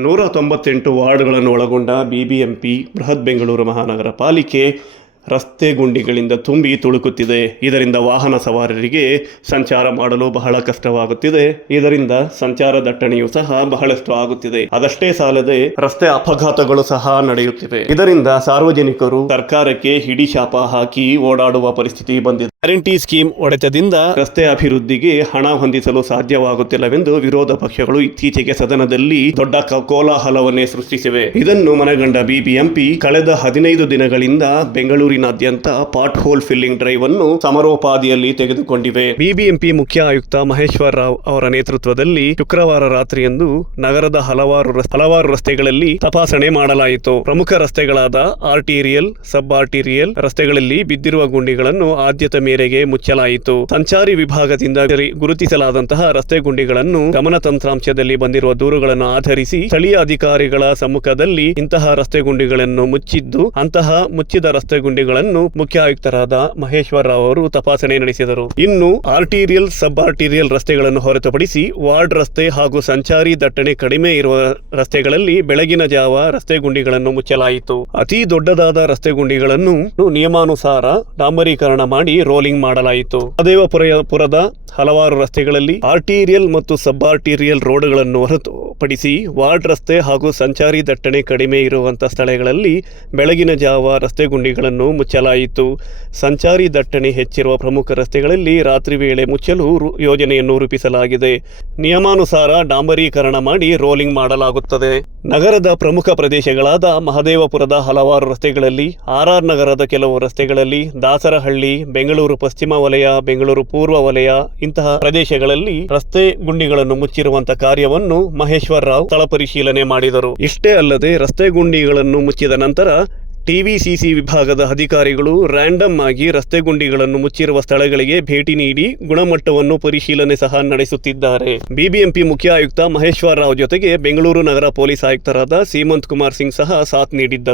ನೂರ ತೊಂಬತ್ತೆಂಟು ವಾರ್ಡ್ಗಳನ್ನು ಒಳಗೊಂಡ ಬಿಬಿಎಂಪಿ ಬೃಹತ್ ಬೆಂಗಳೂರು ಮಹಾನಗರ ಪಾಲಿಕೆ ರಸ್ತೆ ಗುಂಡಿಗಳಿಂದ ತುಂಬಿ ತುಳುಕುತ್ತಿದೆ. ಇದರಿಂದ ವಾಹನ ಸವಾರರಿಗೆ ಸಂಚಾರ ಮಾಡಲು ಬಹಳ ಕಷ್ಟವಾಗುತ್ತಿದೆ. ಇದರಿಂದ ಸಂಚಾರ ದಟ್ಟಣೆಯೂ ಸಹ ಬಹಳಷ್ಟು ಆಗುತ್ತಿದೆ. ಅದಷ್ಟೇ ಸಾಲದೆ ರಸ್ತೆ ಅಪಘಾತಗಳು ಸಹ ನಡೆಯುತ್ತಿವೆ. ಇದರಿಂದ ಸಾರ್ವಜನಿಕರು ಸರ್ಕಾರಕ್ಕೆ ಹಿಡಿ ಶಾಪ ಹಾಕಿ ಓಡಾಡುವ ಪರಿಸ್ಥಿತಿ ಬಂದಿದೆ. ಗ್ಯಾರಂಟಿ ಸ್ಕೀಮ್ ಒಡೆತದಿಂದ ರಸ್ತೆ ಅಭಿವೃದ್ಧಿಗೆ ಹಣ ಹೊಂದಿಸಲು ಸಾಧ್ಯವಾಗುತ್ತಿಲ್ಲವೆಂದು ವಿರೋಧ ಪಕ್ಷಗಳು ಇತ್ತೀಚೆಗೆ ಸದನದಲ್ಲಿ ದೊಡ್ಡ ಕೋಲಾಹಲವನ್ನೇ ಸೃಷ್ಟಿಸಿವೆ. ಇದನ್ನು ಮನಗಂಡ ಬಿಬಿಎಂಪಿ ಕಳೆದ ಹದಿನೈದು ದಿನಗಳಿಂದ ಬೆಂಗಳೂರಿನಾದ್ಯಂತ ಪಾಟ್ ಹೋಲ್ ಫಿಲ್ಲಿಂಗ್ ಡ್ರೈವ್ ಅನ್ನು ಸಮರೋಪಾದಿಯಲ್ಲಿ ತೆಗೆದುಕೊಂಡಿವೆ. ಬಿಬಿಎಂಪಿ ಮುಖ್ಯ ಆಯುಕ್ತ ಮಹೇಶ್ವರ್ ರಾವ್ ಅವರ ನೇತೃತ್ವದಲ್ಲಿ ಶುಕ್ರವಾರ ರಾತ್ರಿಯಂದು ನಗರದ ಹಲವಾರು ಹಲವಾರು ರಸ್ತೆಗಳಲ್ಲಿ ತಪಾಸಣೆ ಮಾಡಲಾಯಿತು. ಪ್ರಮುಖ ರಸ್ತೆಗಳಾದ ಆರ್ಟೀರಿಯಲ್, ಸಬ್ ಆರ್ಟಿರಿಯಲ್ ರಸ್ತೆಗಳಲ್ಲಿ ಬಿದ್ದಿರುವ ಗುಂಡಿಗಳನ್ನು ಆದ್ಯತೆ ಮೇರೆಗೆ ಮುಚ್ಚಲಾಯಿತು. ಸಂಚಾರಿ ವಿಭಾಗದಿಂದ ಗುರುತಿಸಲಾದಂತಹ ರಸ್ತೆ ಗುಂಡಿಗಳನ್ನು ಗಮನ ತಂತ್ರಾಂಶದಲ್ಲಿ ಬಂದಿರುವ ದೂರುಗಳನ್ನು ಆಧರಿಸಿ ಸ್ಥಳೀಯ ಅಧಿಕಾರಿಗಳ ಸಮ್ಮುಖದಲ್ಲಿ ಇಂತಹ ರಸ್ತೆ ಗುಂಡಿಗಳನ್ನು ಮುಚ್ಚಿದ್ದು, ಅಂತಹ ಮುಚ್ಚಿದ ರಸ್ತೆ ಗುಂಡಿಗಳನ್ನು ಮುಖ್ಯ ಆಯುಕ್ತರಾದ ಮಹೇಶ್ವರ ರಾವ್ ಅವರು ತಪಾಸಣೆ ನಡೆಸಿದರು. ಇನ್ನು ಆರ್ಟಿರಿಯಲ್ ಸಬ್ ಆರ್ಟಿರಿಯಲ್ ರಸ್ತೆಗಳನ್ನು ಹೊರತುಪಡಿಸಿ ವಾರ್ಡ್ ರಸ್ತೆ ಹಾಗೂ ಸಂಚಾರಿ ದಟ್ಟಣೆ ಕಡಿಮೆ ಇರುವ ರಸ್ತೆಗಳಲ್ಲಿ ಬೆಳಗಿನ ಜಾವ ರಸ್ತೆ ಗುಂಡಿಗಳನ್ನು ಮುಚ್ಚಲಾಯಿತು. ಅತಿ ದೊಡ್ಡದಾದ ರಸ್ತೆ ಗುಂಡಿಗಳನ್ನು ನಿಯಮಾನುಸಾರ ಡಾಂಬರೀಕರಣ ಮಾಡಿ ರೋಲಿಂಗ್ ಮಾಡಲಾಯಿತು. ಅದೇವಪುರ ಪುರದ ಹಲವಾರು ರಸ್ತೆಗಳಲ್ಲಿ ಆರ್ಟೀರಿಯಲ್ ಮತ್ತು ಸಬ್ ಆರ್ಟೀರಿಯಲ್ ರೋಡ್ಗಳನ್ನು ಹೊರತುಪಡಿಸಿ ವಾರ್ಡ್ ರಸ್ತೆ ಹಾಗೂ ಸಂಚಾರಿ ದಟ್ಟಣೆ ಕಡಿಮೆ ಇರುವಂಥ ಸ್ಥಳಗಳಲ್ಲಿ ಬೆಳಗಿನ ಜಾವ ರಸ್ತೆ ಗುಂಡಿಗಳನ್ನು ಮುಚ್ಚಲಾಯಿತು. ಸಂಚಾರಿ ದಟ್ಟಣೆ ಹೆಚ್ಚಿರುವ ಪ್ರಮುಖ ರಸ್ತೆಗಳಲ್ಲಿ ರಾತ್ರಿ ವೇಳೆ ಮುಚ್ಚಲು ಯೋಜನೆಯನ್ನು ರೂಪಿಸಲಾಗಿದೆ. ನಿಯಮಾನುಸಾರ ಡಾಂಬರೀಕರಣ ಮಾಡಿ ರೋಲಿಂಗ್ ಮಾಡಲಾಗುತ್ತದೆ. ನಗರದ ಪ್ರಮುಖ ಪ್ರದೇಶಗಳಾದ ಮಹದೇವಪುರದ ಹಲವಾರು ರಸ್ತೆಗಳಲ್ಲಿ, ಆರ್ಆರ್ ನಗರದ ಕೆಲವು ರಸ್ತೆಗಳಲ್ಲಿ, ದಾಸರಹಳ್ಳಿ, ಬೆಂಗಳೂರು ಪಶ್ಚಿಮ ವಲಯ, ಬೆಂಗಳೂರು ಪೂರ್ವ ವಲಯ ಇಂತಹ ಪ್ರದೇಶಗಳಲ್ಲಿ ರಸ್ತೆ ಗುಂಡಿಗಳನ್ನು ಮುಚ್ಚಿರುವಂತಹ ಕಾರ್ಯವನ್ನು ಮಹೇಶ್ವರ ರಾವ್ ಸ್ಥಳ ಪರಿಶೀಲನೆ ಮಾಡಿದರು. ಇಷ್ಟೇ ಅಲ್ಲದೆ ರಸ್ತೆ ಗುಂಡಿಗಳನ್ನು ಮುಚ್ಚಿದ ನಂತರ ಟಿವಿಸಿಸಿ ವಿಭಾಗದ ಅಧಿಕಾರಿಗಳು ರ್ಯಾಂಡಮ್ ಆಗಿ ರಸ್ತೆ ಗುಂಡಿಗಳನ್ನು ಮುಚ್ಚಿರುವ ಸ್ಥಳಗಳಿಗೆ ಭೇಟಿ ನೀಡಿ ಗುಣಮಟ್ಟವನ್ನು ಪರಿಶೀಲನೆ ಸಹ ನಡೆಸುತ್ತಿದ್ದಾರೆ. ಬಿಬಿಎಂಪಿ ಮುಖ್ಯ ಆಯುಕ್ತ ಮಹೇಶ್ವರ ರಾವ್ ಜೊತೆಗೆ ಬೆಂಗಳೂರು ನಗರ ಪೊಲೀಸ್ ಆಯುಕ್ತರಾದ ಸೀಮಂತ್ ಕುಮಾರ್ ಸಿಂಗ್ ಸಹ ಸಾಥ್ ನೀಡಿದ್ದರು.